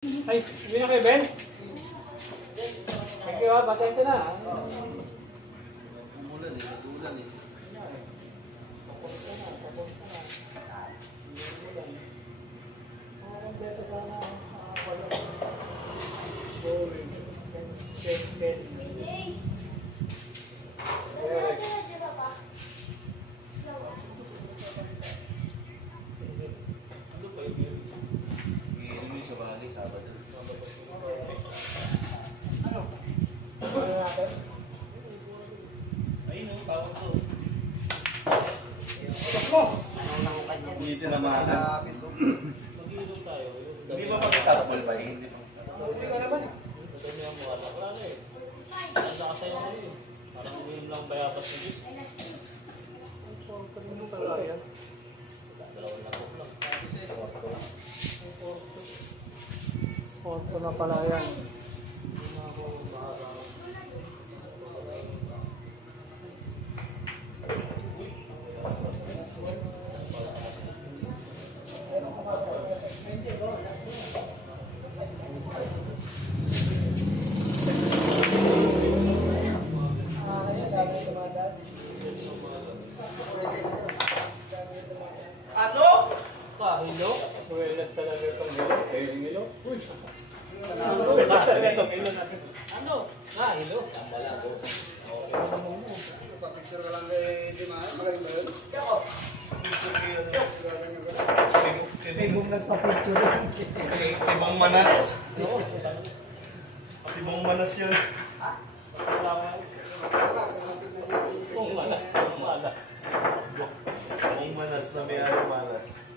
Ay, hindi na kayo, Ben? Thank you, ha. Patensya na. Umulan eh, nag-ulan eh. Iinumin sa bali, Sabado. Ayun o, tawag ko. Hindi na mahal. Hindi ba mag-stopple ba? Hindi ba mag-stopple? Hindi ka naman. Madami ang mukha. Wala na eh. Nasa kasayo ko yun. Parang uminom lang bayabas ng Diyos. Kanino pala yan? Dalawang lakot lang. Porto na pala yan. Hindi na ako maharap. Ano? Hilo? Wala talaga itong hilo. Hilo? Uy! Ano? Hilo? Tama lang. Papicture ka lang kay Dimayan, magaling ba yun? Ako. Tibong nagpa-picture. Tibong Manas. Tibong Manas yun. Kung mala. Kung mala. Tibong Manas na may Manas.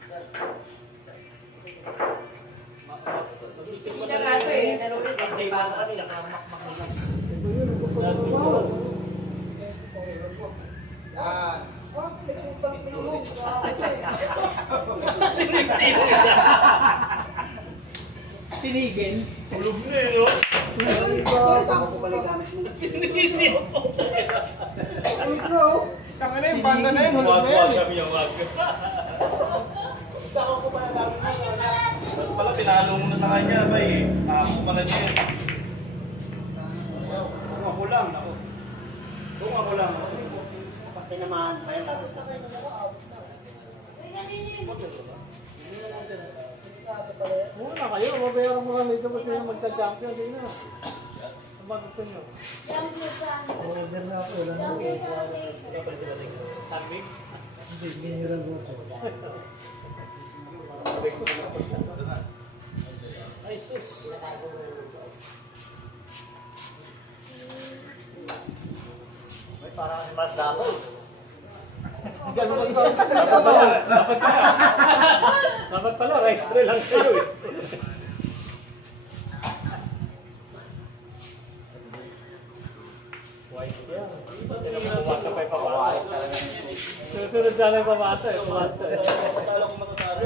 Hindi na nga ito eh. Pero ulit, enjoy ba ako kasi nakamakmakligas. Yan. Sinig-sinig siya. Tinigil. Tulog na eh, no? Ako po pala gamit mo. Sinig-sinig po. Tanga na yung banda na yun. Hulog na yan. Sabi niya, wag. Ako po pala gamit mo. Ba't pala pinalo mo na sa kanya, ba eh? Ako pala niya yun. Kung ako lang. Kung ako lang. Pati naman. Muna kayo. Mabayang mga nito pa sila magsa-champion. Hindi na. Ang gusto nyo? Order na ako. Ilan na ako. Sandwich? Hindi. Binira ko. Ay, sus. May parang si Mas Dato. Ganun lang yun. Dapat pala, right tray lang kayo eh. White yan. Hindi na pumasa pa yung pamasa. Susunod sana yung pamasa eh. Pumasa eh. Talo ko matatalo.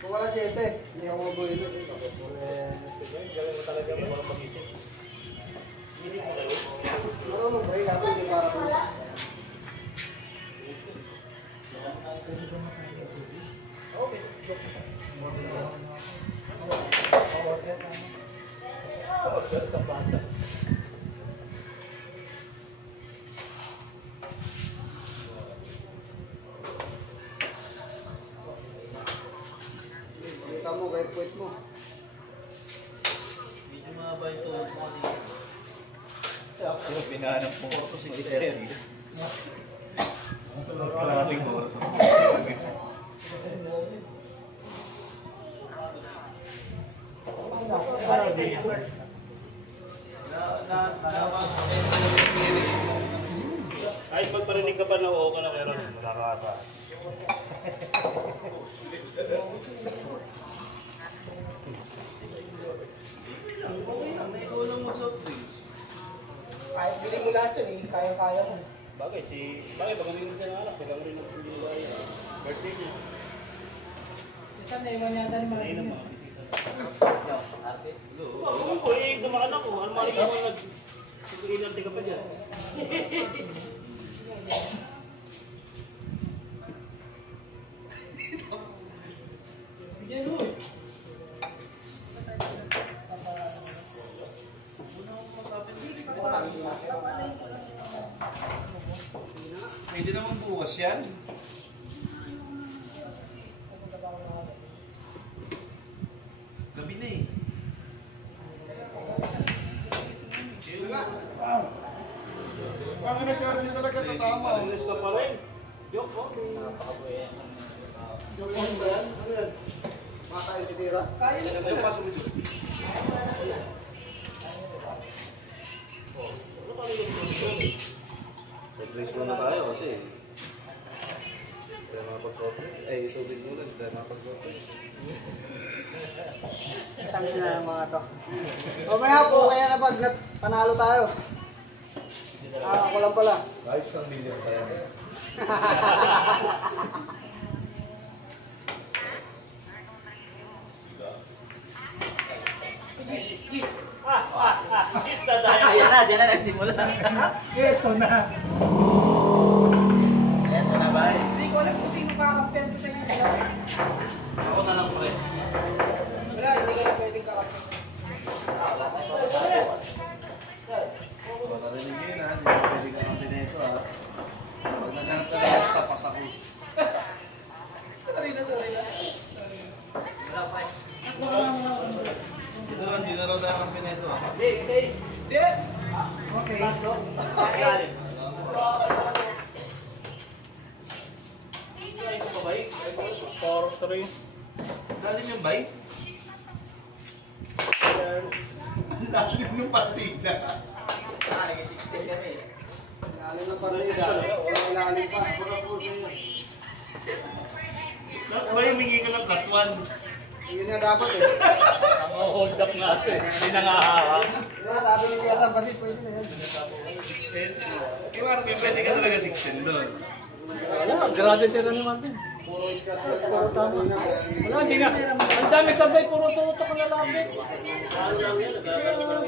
Kung wala 7, hindi ako mabuhin. Gawin mo talaga mo walang mag-isip. Isip mo kayo. Ano mo ba? Dapat hindi para ko. Okay. Kita mo, kahit puwet mo. Medyo mahaba yung tuhod mo kanina. Pero pinahanap mo ko si Terry. Kalating oras ako. Kahit magparinig ka pa na oo ka na meron, nakakasa. May ikaw lang mag-soft drinks. Kahit bilhin mo lahat yun eh. Kaya-kaya mo. Bagay, baka may siya ng anak, biglang rin ang hindi ba yan. Birthday niya. Saan na iwan yata naman? Ayun ang mga bisita. Oo, ko eh, dumaan ako. Ano mali ko nag... Siguro inarte ka pa dyan. Yan o. Pwede naman bukas yan. Gabi na eh. Bakit na siya rin talaga tatama? Alis ka pa rin. Joke ko. Yung ano ba yan? Ano yan? Makakain si Tira? Kaya na naman yung pasok ito. Mag-race muna tayo kasi tayo makapag-soft. Ay, tubig muna, tayo makapag-soft. Tangin na ng mga to. Mamaya po, kaya na pag panalo tayo. Ako lang pala. Kahit 1 million tayo. Kiss na tayo. Ayan na, dyan na nagsimula. Ito na. Eto na ba? Hindi ko alam kung sino kakampiyan ko sa inyo. Ako na lang pre. Wala, hindi ko na pwedeng kakampiyan. Marinig yun ha, hindi ko pwede ka kami nito ha. Pag naghanap ka ng basta, pas ako. Sorry na. Hindi na raw tayo kami nito ha. Hindi. Okay. Galing yung bike? Ang lalim ng partida. Lalim ng partida. Walang lalim pa. Dapat ba humingi ka ng +1? Yun na dapat eh. Ang hold up nga ito eh. Hindi na nga hahap. Sabi ni Kuya Sam kasi pwede na yan. 610. Eh, Marvin, pwede ka talaga 610 doon. Wala, grabe sila ni Marvin. Puro iskas. Puro tama. Wala, hindi nga. Ang dami sabay, puro tutok na labit. Kaso yun, depende sa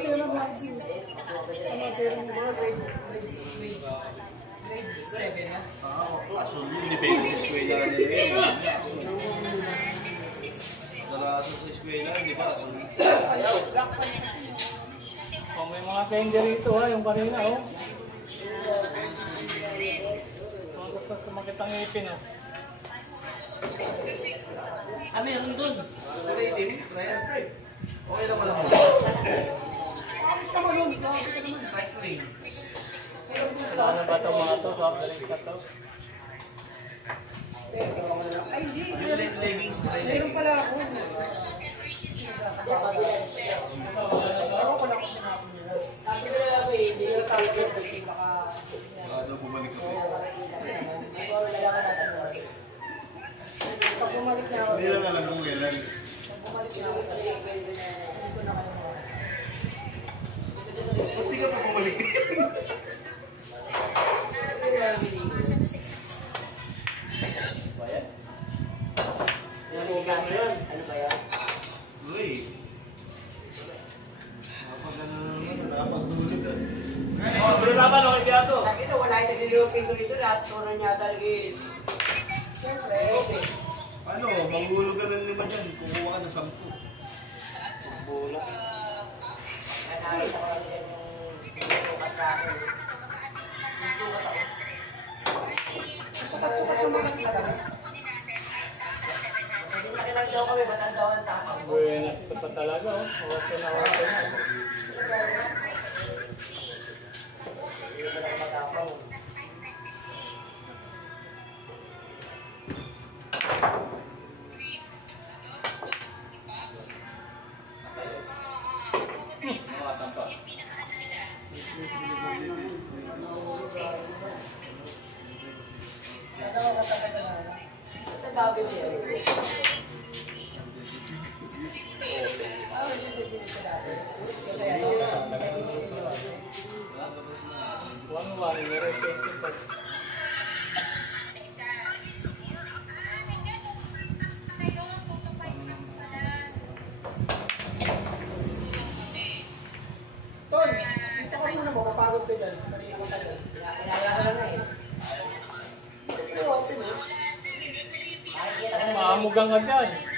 eskwela nila yun. Naraso sa eskwela, di ba? Oh, may mga sender rito ha, yung kanina oh. Sumakit ang ngipin oh. Ano yan doon? Rating? Okay naman ako. Cycling. Ano ba itong mga to? Sobrang ka to. Ay, hindi. Yung leggings pa rin. Meron pala ako. Ano, bumalik ako. Pag bumalik na ako. Hindi lang alam kung kailan. Bumalik na ako. Hindi ka pa bumalik. Ano ba yan? Uy. Napag-dulog ah. Oh, pero naman okay kaya to. Sabi na, wala yung nag-ilocate ko dito. Lahat ko na niya talaga. Siyempre, Ano, manghulog ka ng 5 dyan. Kumuha ka ng 10. Bola. nakita ko lang yan yung sukat sa akin. Sukat yung mga talaga. Hindi na kailang daw kami, batang daw ang tama. Buena, ito pa talaga oh. Okay na okay na. Hindi na lang matapang. Sa dabi niya. One meron 25. Ton, dito ka muna mo, mapagod sila. Kanina ko tayo. Kinaya ko lang eh. Ito, open eh. Maamugang ka dyan.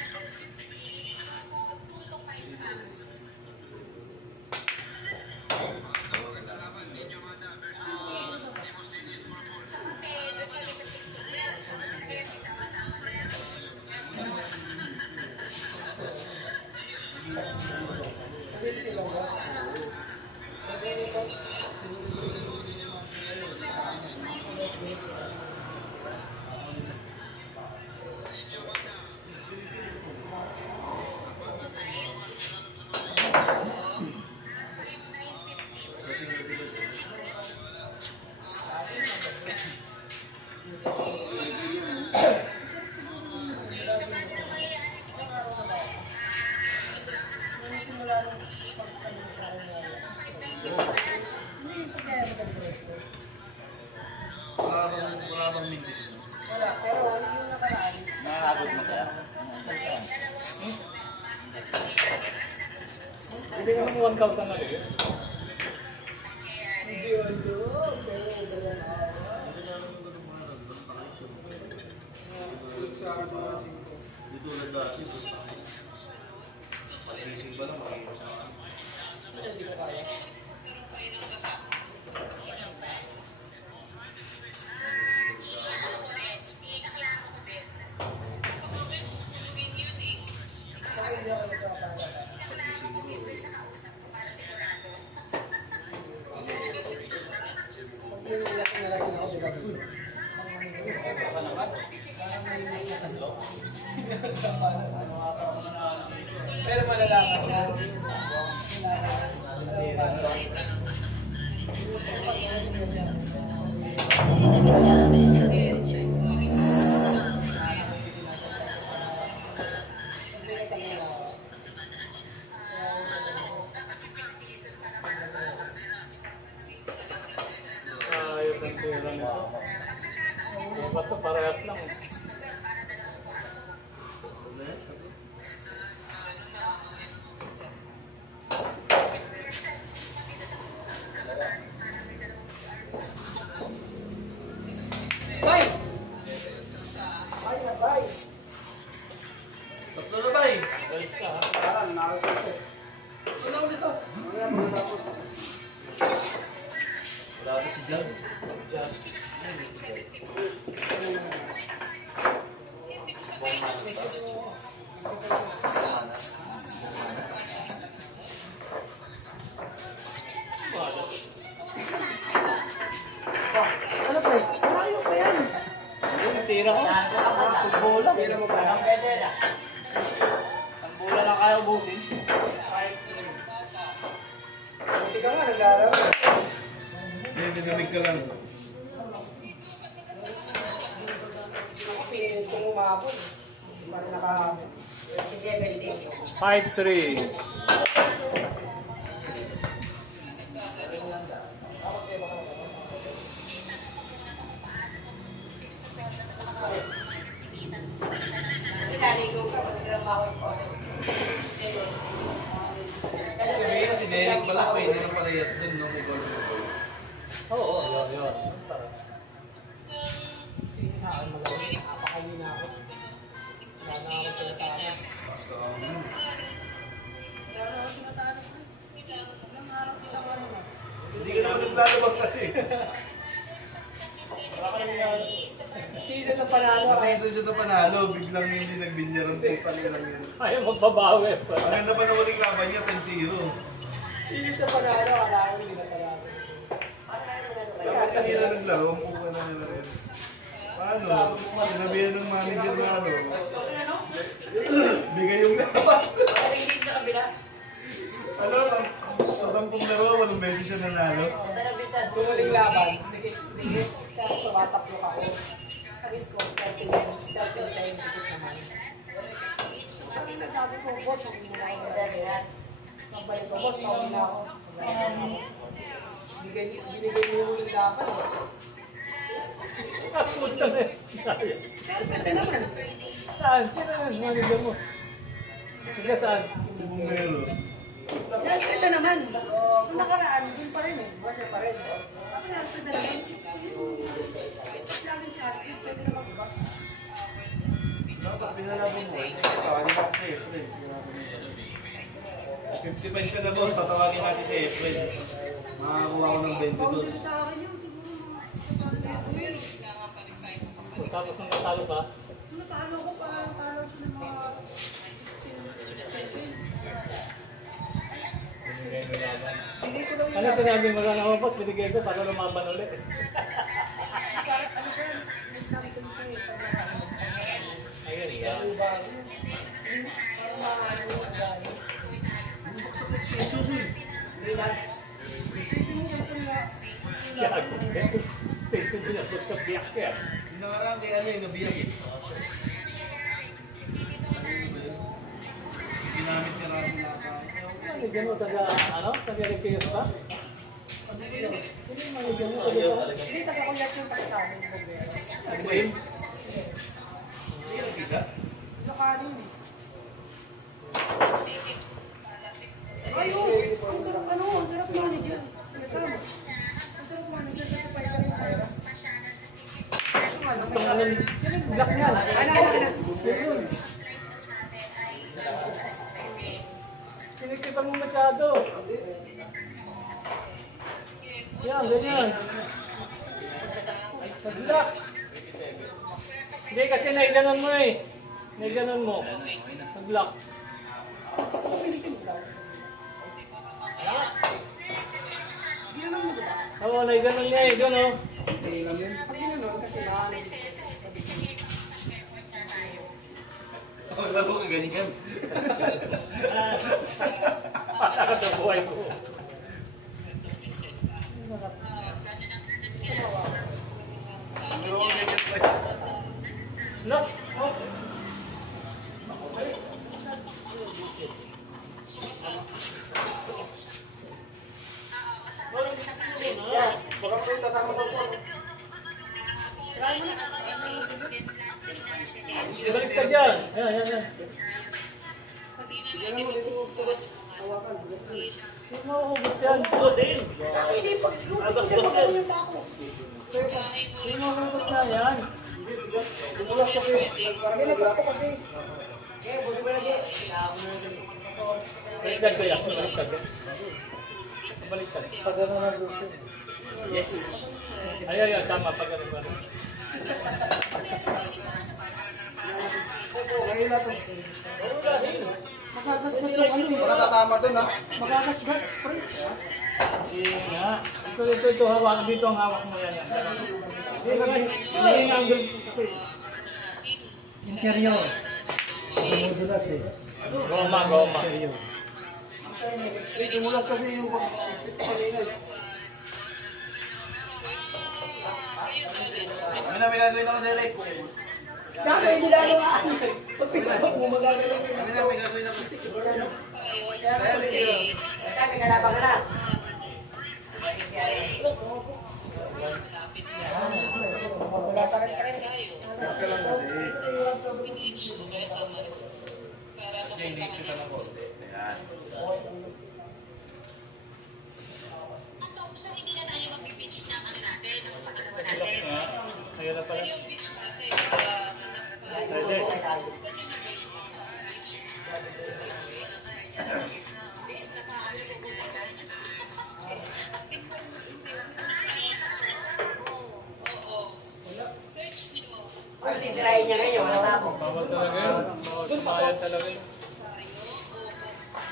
sila ba? Wala bang mintis? Wala, pero yung nakaraan. Nakakagod mo kaya? Hindi naman 1,000 na rin. Hindi yun doon. Pero wala na awa. Dito ulit dati. Pag-isip ba lang, makikita sa akin. Hindi ko kaya. Pero malalaman ko. Ayos ang pera nito. Basta parehas lang. Bye! Bye na bye! Tatlo na ba eh? Guys ka ha. Parang nakakita. Ano ulit ito? Mamaya pagkatapos. Wala ko si John. Ano pre? Malayo pa yan. Tira ko. Bola. Tira mo pa lang. Ang bola na kaya ubusin. Buti ka nga, nag-aaral. Hindi, dinamig ka lang. Ako pinilin ko lumapon. Hindi pa rin nakahamon. Sige, pwede. 5-3. Sabihin na si Derek pala, pwede na palayas dun, no? Oo, yun. Sa akin magaling. Napakain na ako. Wala na ako tinatakas. Mas ka ako nun. Wala na ako tinatakas. Ilang araw tinatakas na. Hindi ka naman naglalabag kasi. Season na panalo. Sa season siya sa panalo, biglang hindi nagbinyar ang pupan niya lang yun. Ayaw magbabawi. Ang ganda pa na waling laban niya, 10-0. Season na panalo. Wala akong hindi na panalo. Dapat hindi na naglaro, ang pupan na nila rin. Paano? Sinabihan ng manager na ano, bigay yung laban. Ano, sa 10 laro, 8 beses siya nanalo. Kung huling laban, hindi kasi tumataklo ako. Nag-score kasi starting time dikit naman. Sabi na sabi ko, boss, hindi mo na ako madalihan. Nagbalik ko, boss, tawag na ako. Binigay mo yung huling laban. Punta na yun. Pero pwede naman. Saan? Sino na yun? Manager mo? Sige saan? Bumero. Saan pwede naman? Kung nakaraan, dun pa rin eh. Basta pa rin. Sabi na, pwede naman. Lagi sa akin, pwede naman ba? Dapat pinalaban mo eh. Tawagin natin si Efren. 55 ka na boss, tatawagin natin si Efren. Makakuha ko ng 22. Kung sa akin yun, siguro mga Tapos nung natalo ka? natalo ko pa, natalo ko ng mga Ano sinabi mo lang ako, boss? Binigay ko para lumaban ulit. Ayun, iya. Nakaraan kaya ano yung nabiyak eh. Ginamit niya lang ang Manigyan mo taga, ano? Taga-recuse ba? Manigyan mo taga, Hindi, taga-ulat yung sa amin. Agreed? isa. Nakanin eh. Ayos! Ang sarap ano, ang sarap manage yun. Kasama. Ang sarap manage yun kasi pwede rin pera. Itong ano, black nga. Ano. Sinikipan mo masyado. Yan, ganyan. Black. Hindi kasi naiganon mo eh. Naiganon mo. Black. Oo, naiganon niya eh. Doon oh. Pag ginanon kasi naanin. Wala mo ka ganyan. Para sa buhay ko. Pero ang ganyan pa. No? Oh. Yan, baka po yung tatama sa po. Ibalik ka dyan. Yan, yan, yan. Yan mo dito sulat. Hawakan. Hindi mo hugot yan. Oo din. Hindi, pag lutik siya, pag yung tako. Hindi mo hugot na yan. Hindi, bigas. Dumulas kasi. Parang Binagot bigla. ko kasi. Eh, buti ba lagi? Baliktad ko yan. Baliktad yan. Baliktad. Pag ano na gusto. Yes. Ayan, yan. Tama. Pag ano ba. Opo, ngayon na to. Oo, dahil. Makagasgas yung ano eh. Baka tatama dun ha. Makagasgas, pre. Hindi nga. Ito. Hawak. Dito ang hawak mo yan. Hindi nga ang gusto kasi. Interior. Dumudulas eh. Goma. Dumulas kasi yung pagpipit kanina. Ano na may gagawin ako, Derek? Dami, hindi lalawaan. Pag pinapag mo, magagalaw yun. Ano na may gagawin ako? Sabi ka na ba ka na? Wala pa rin ka rin. Basta lang kasi. Hindi kita ng konti. Ayan. So hindi na tayo mag-pitch ng ano natin, ng pagkakawa natin. Ayun na pala. Yung pitch natin sa search nyo. Ay, titirahin niya ngayon. Wala na ako. Bawal talaga yun. Bawal bayan talaga yun.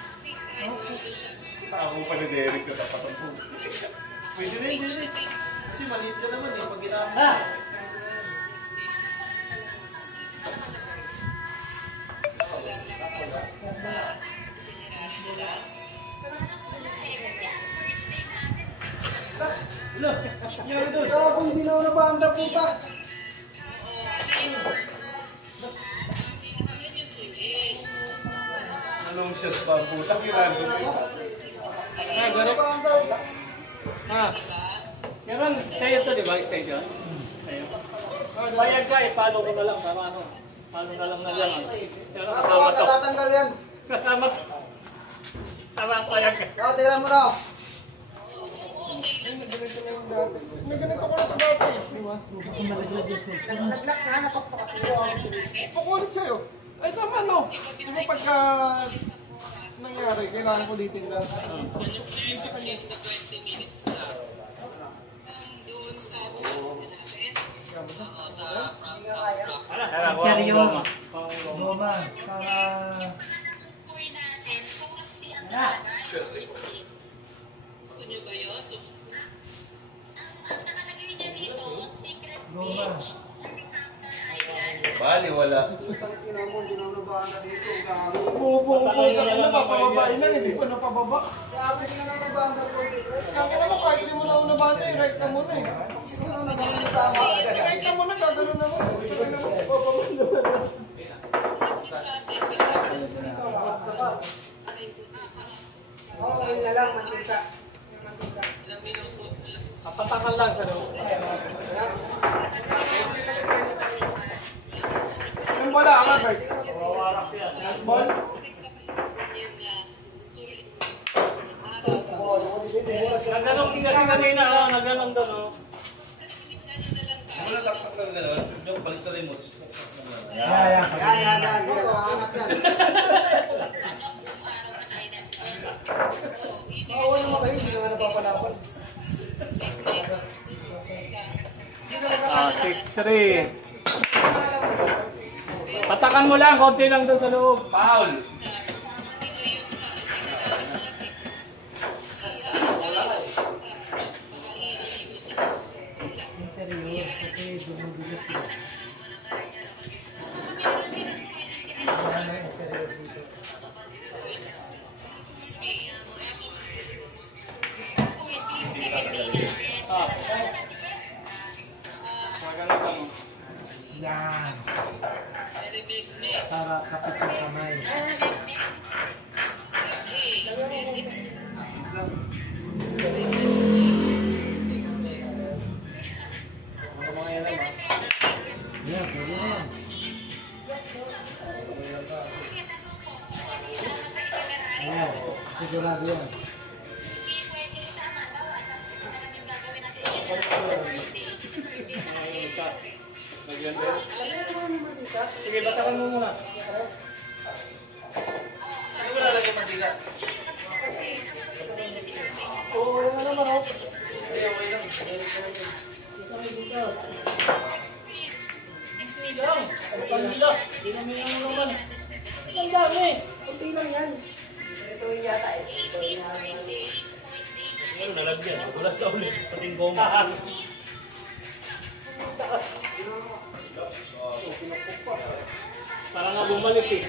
Speak right sa Ako pa ni Derek na tapatan po. Pwede na yun, Derek. Kasi maliit ka naman eh. Pag ginamit Ha? Yan doon. Kaya kung hindi na ako nabanda puta. Anong shot pa ang puta? Kailangan ko pa. Ah, Garek. Ah. Meron, sa'yo to, di ba? Kay John? Sa'yo. Bayad ka, ipalo ko na lang. Para ano? Palo na lang na lang. Pero Ako kasama ang to. natatanggal yan. Kasama. Tama ang payag ka. Kaya tira mo na. Naglak na, nakapto kasi yun. Pakulit sa'yo. Ay, tama no. Di ba pagka nangyari, kailangan ko dito lang. doon sa natin. Kaya ko ang goma. Goma. Para... Pour natin, kung si ang talaga, gusto nyo ba Bumubuo ka na, papababain lang, hindi pa napababa. Grabe ka na ng banda ko. Kaya naman, kahit hindi mo na una banda eh, right ka muna eh. Ito na magaling yung tama. Right ka muna, gagano'n naman. Gusto rin naman, papabanda na lang. Okay na lang, mantika. Papatakal lang sa loob. Yung wala ka, Bert. Wawarak yan. Ball? Naganong kasi kanina, naganong doon, oh. Wala dapat lang gano'n. Yung balik ka rin mo. Yan. Hanap yan. Oo naman kayo, hindi naman napapalapan. 6-3. Patakan mo lang, konti lang doon sa loob. Foul! Yan. Para kapit yung kamay. Yan, pwede yan. Ayan, sigurado yan. Sige, patakan mo muna. Ano wala lang yung mantika? Oo, yung ano ba, oh? Ang dami. Kunti lang yan. Ito yata eh. Ano nalagyan? Ulas na ulit. Pating goma. Parang nga bumalik eh.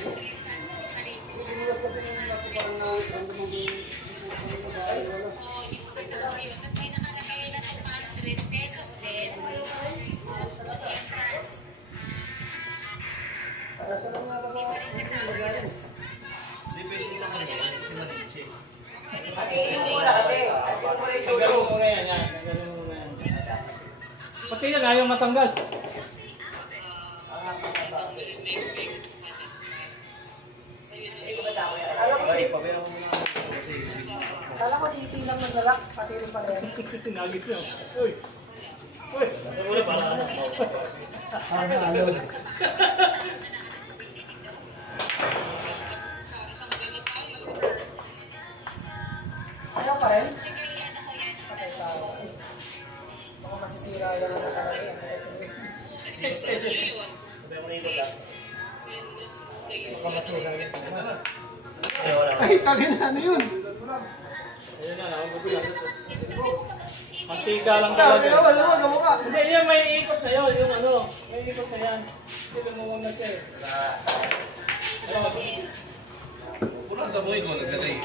Atihin mo na kasi. Atihin mo na ito. Nagano mo ngayon, yan. Nagano mo ngayon. Pati yan, ayaw matanggal. Kala ko dito lang naglalak, pati rin pala yan. Nagit niyo. Uy. Uy. Wala pala ano. Alog. Ayaw pa rin? Patay tao. Baka masisira yan ang nakalagay. Ay, kaginano yun. Ayun na, nakugulan. Mantika lang Kaya, talaga. wala mo ka. Hindi, yan may ikot sa'yo. Yung ano, may ikot na yan. Hindi lumungon na siya eh. Pulang sa buhay ko, naglalay.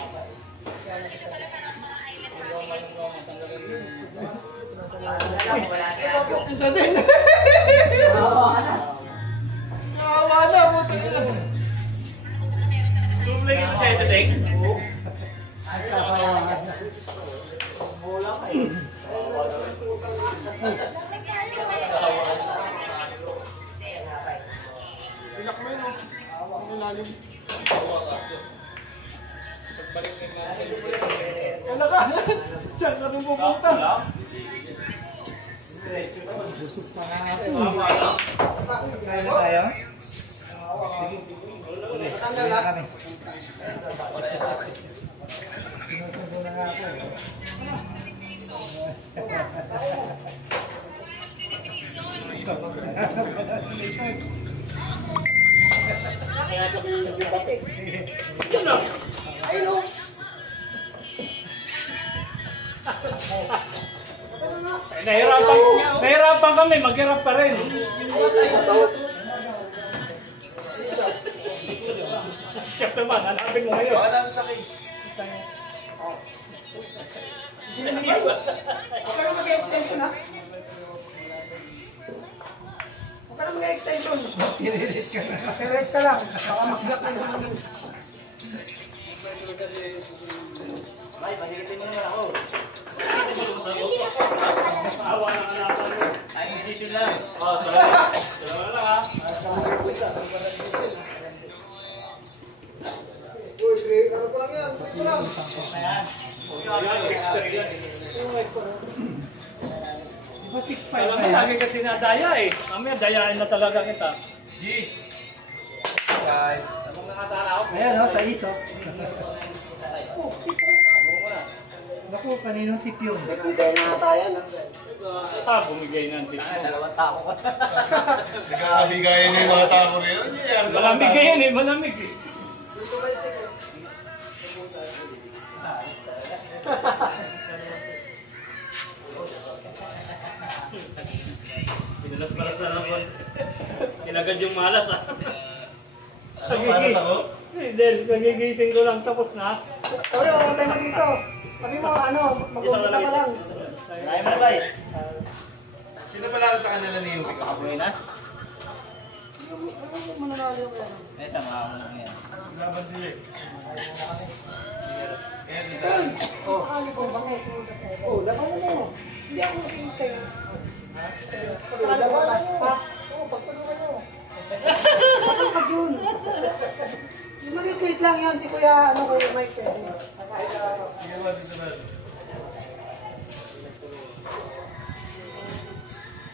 Isa din. Kawawa na, buti na. Tumulay ka sa ito, Deng? Ay, kakawahan. Ilak mo yun, oh. Ang ilalim. Wala ka. Diyan ka nung pupunta. Busog pa nga ako. Kaya na tayo? Matanggal ha? Sinusubo na nga ako. Ayun o. Nahirapan kami, maghirap pa rin. Siyempre man, alam. Kausapin mo ngayon. Baka namin sa case. Huwag ka na mag-extension ha? Huwag ka na mag-extension. Pirate ka lang. Baka mag-block ka naman. Bay, pagkilitin mo naman ako. Awa na nga natin. Ay, meditation lang. Dalawa lang ha. Uy, Greg, ano pa lang yan? Ito lang. Di ba 6'5 Alam na mo, yan? lagi ka tinadaya eh. Mamaya, dayain na talaga kita. Jeez! Guys. Ayan o, sa iso. Naku, kaninong tip yun? Nagbiday na ata yan. Bumigay ng tip mo. Dalawang tao ka. Nagkakabigayan na yung mga tao rin. Ano nangyayari sa mga Malamig tao? yan eh, malamig eh. Pinalas-palas na lang po. Kinagad yung malas ah. Ano, malas ako? Del, nagigising ko lang tapos na. Sabi mo, tayo mo dito. Sabi mo, ano, mag-umpisa ka lang. Kaya mo na, Bay. Sino pala sa kanila ni Yuri? Buenas. Ano mananalo yung ano? Eh, sama ako lang yan. Laban sila eh. Kaya dito. Oh, ano ko, bakit? Oh, laban mo. Hindi ako nakikita. Pasali ko ba? Ha? Oo, pagtulungan nyo. Bakit pag yun? Yung maliit lang yan, si Kuya, ano, Kuya Mike. Sige ba dito na?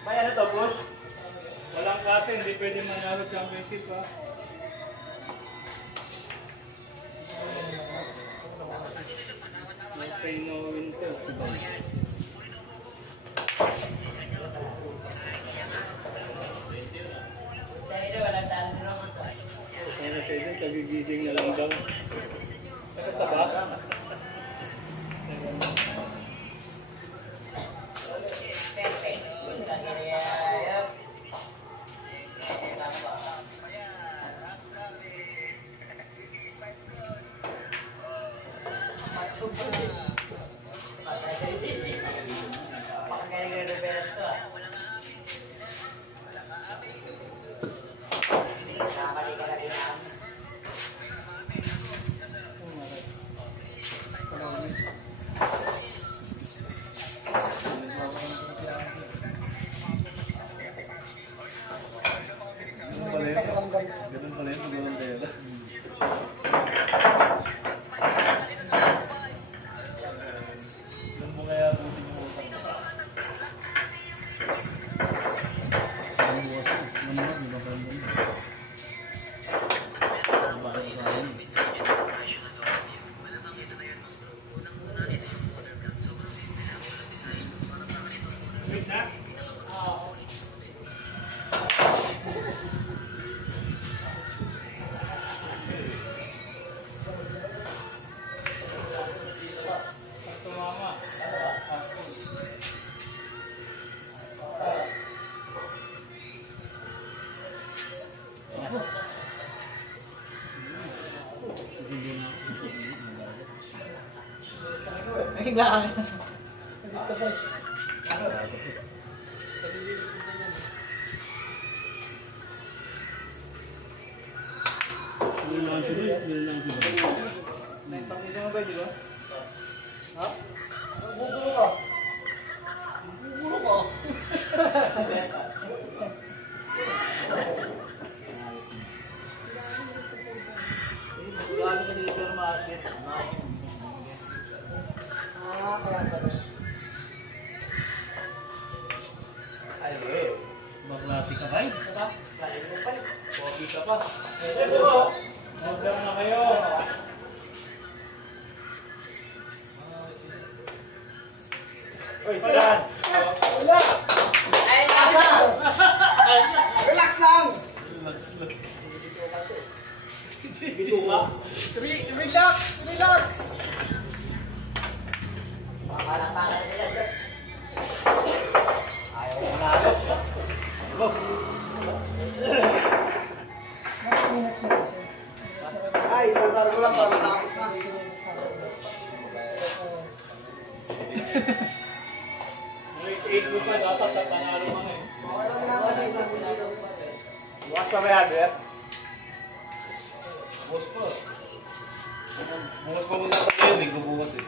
May ano to, boss? Walang kate, hindi pwede manalo championship ha. No pay, no win to. Kaya siya din, kagigising na lang daw. Nakita ba? Ganun pala yun, ganun pala. Doon mo kaya butin yung utang. Wait na? Sumama. Ay, na. Yun lang sila, yun lang sila. Pag-isa mo ba, di ba? Ha? Gugulo ka. Gugulo ko. Lalo ka dito pero market. Ah, kaya pala. Ay, eh. Baklase ka ba? Pogi ka pa. Order na kayo. Uy, saan? Wala! Ay, nasa! Relax lang! Relax lang. Bisuka? Relax! Relax! Palakpakan na yan. Ayaw mo na. Ay, sasar ko lang. 8 mo pa, dapat sa panalo mo eh. Okay lang naman dito. Bukas pa ba yan, Ber? Bukas pa. Bukas pa muna sa kayo, may bukas eh.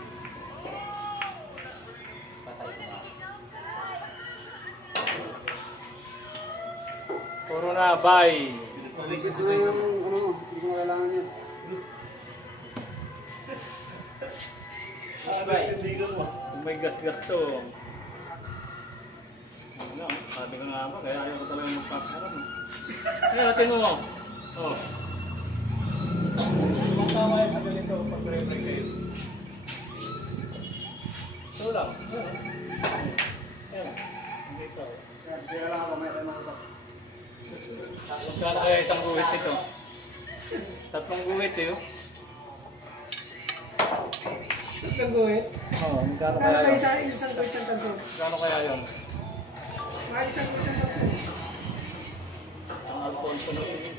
Puro na, bye. Ito na yung ano mo, hindi ko na kailangan yun. Hindi ka mo. Kung may gas-gas to. Ano, sabi ko nga ba, kaya ayaw ko talaga magpaparam. Kaya tingnan mo. Oh. Tama yung pagdaling ko pag pre-break kayo. Ito lang. Ayan. Hindi ito. Hindi ka lang ako may tanong ko. Magkano kaya isang guhit ito? 3 guhit eh. Isang guhit. Oo, magkano Kano kaya kayo yun? isang guhit ng tanso? Magkano kaya yun? Mahal isang guhit ng tanso. Ang Alfonso na ito.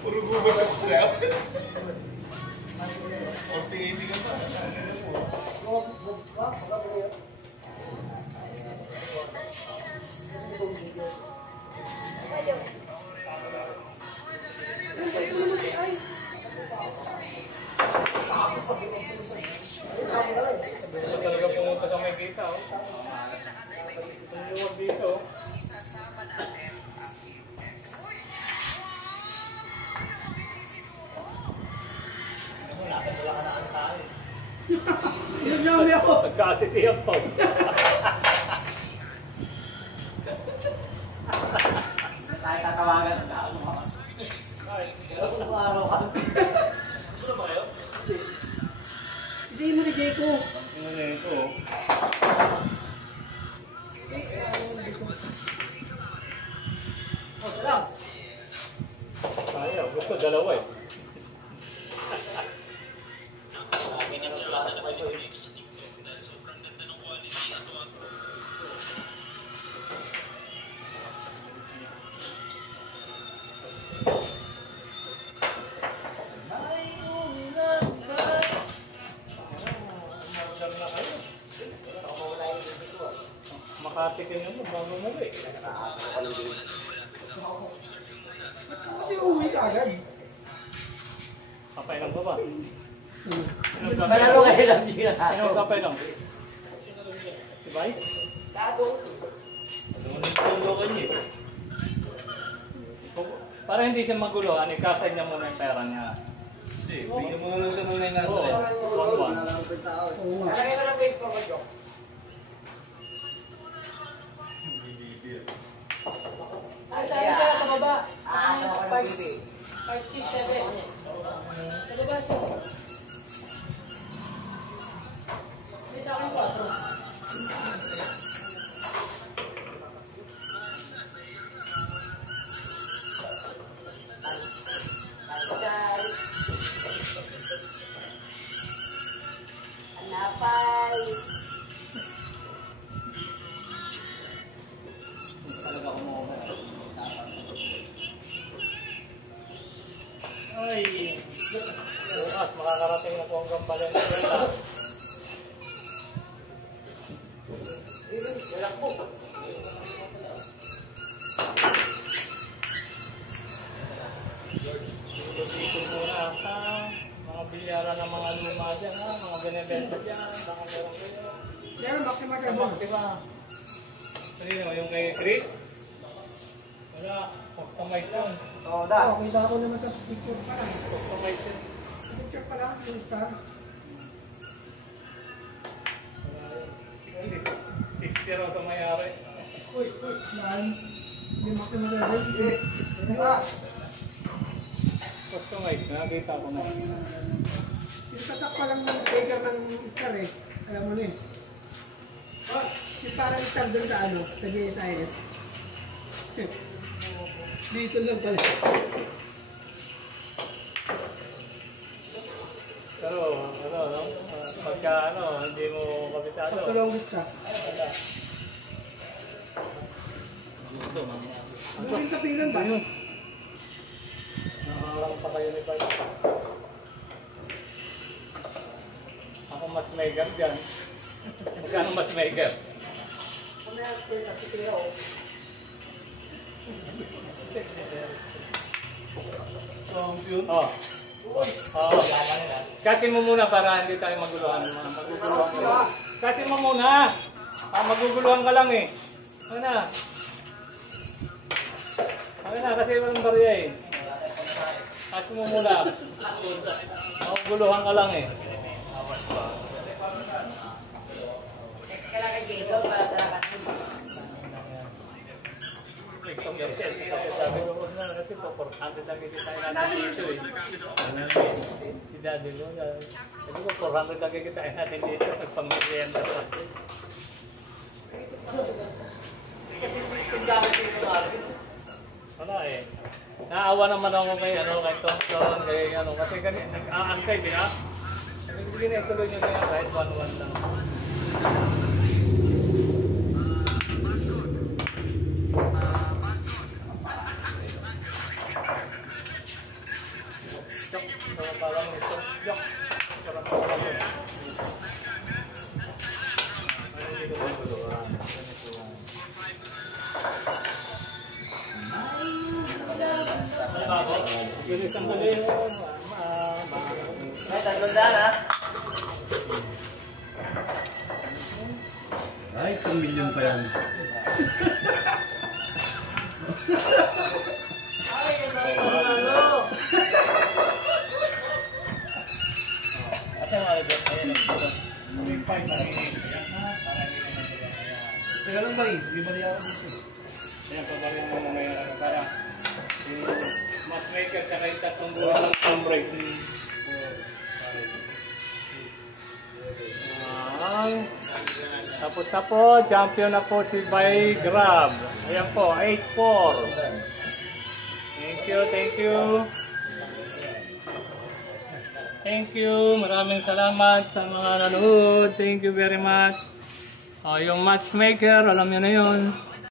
Puro gubat ako lang. Orting-80 ka pa. Gusto talaga pumunta ka may kita. Tumuwag dito. Yung namin ako. Nagkasitiyan pa. Kahit tatawagan na ako. Araw ka. Gusto mo kayo? Isihin mo si Jayco. Ano na ito? Oh, salam. Ayaw, gusto dalawa eh. Makatikin naman, bago mo eh. Kasi uuwi ka agad. Kapay lang ba ba? Panalo kayo lang dito. Ano kapay lang? Sibay? Ano na tulungan niya eh. Para hindi siya magulo, ikasay niya muna yung pera niya. Hindi, bigyan mo na lang siya ng 900. Oo. Oo nga. Ay, sabi ka sa baba. 5, 6, 7. Sa baba ito. Hindi sa akin 4. Ay, bukas makakarating na po hanggang Valenzuela. Dito muna sa mga bilyara ng mga luma dyan, ha? Mga binibenta dyan, baka meron kayo. Meron, bakit magkano? Tabak, di ba? Sino, yung kay Chris? Wala, customized yun. Oo, da. Oo, kita ko naman sa picture pa lang. Customized yun. Sa picture pa lang, yung star. Hindi, 60 raw ito mayari. Uy, saan? Hindi makimagagay. Diba? Customized, nakakita ko na. Yung tatak pa lang ng speaker ng star eh. Alam mo na eh. Oh, yung parang star dun sa ano, sa GSIS. Diesel lang pala. Pero, no? Pagka, hindi mo kabisado. Pagkalongis ka. ito. Bukin sa pilan ba? Nakaharang pa kayo ni Pai. Ako matchmaker dyan. Magkano matchmaker? Champion. Oh. Katin mo muna para hindi tayo maguluhan. Maguguluhan ka lang. Katin mo muna. Maguguluhan ka lang eh. Ano na? Ano na kasi walang barya eh. Katin mo muna. Maguguluhan ka lang eh. Kailangan dito para talagang Sabi ko na kasi po, 400 lang kita natin dito eh. Si Daddy mo, sabi ko 400 lang kita natin dito, nagpamilihan na natin. Kasi system dahil dito natin. Wala eh. Naawa naman ako kay Tonton, kay kasi nag-aangkay din ha. Sabi na ituloy nyo na yan kahit 1-1 lang. may tagundaan ha. Ay, 1 million pa yan. Teka lang ba eh, hindi ba niya ako dito? Ayan, pabarihan mo mamaya para matchmaker ka kahit 3 buwan lang ang break. Tapos na po, champion na po si By Grab. Ayan po, 8-4. Thank you, thank you. Thank you, maraming salamat sa mga nanood. Thank you very much. Yung matchmaker, alam niyo na yun.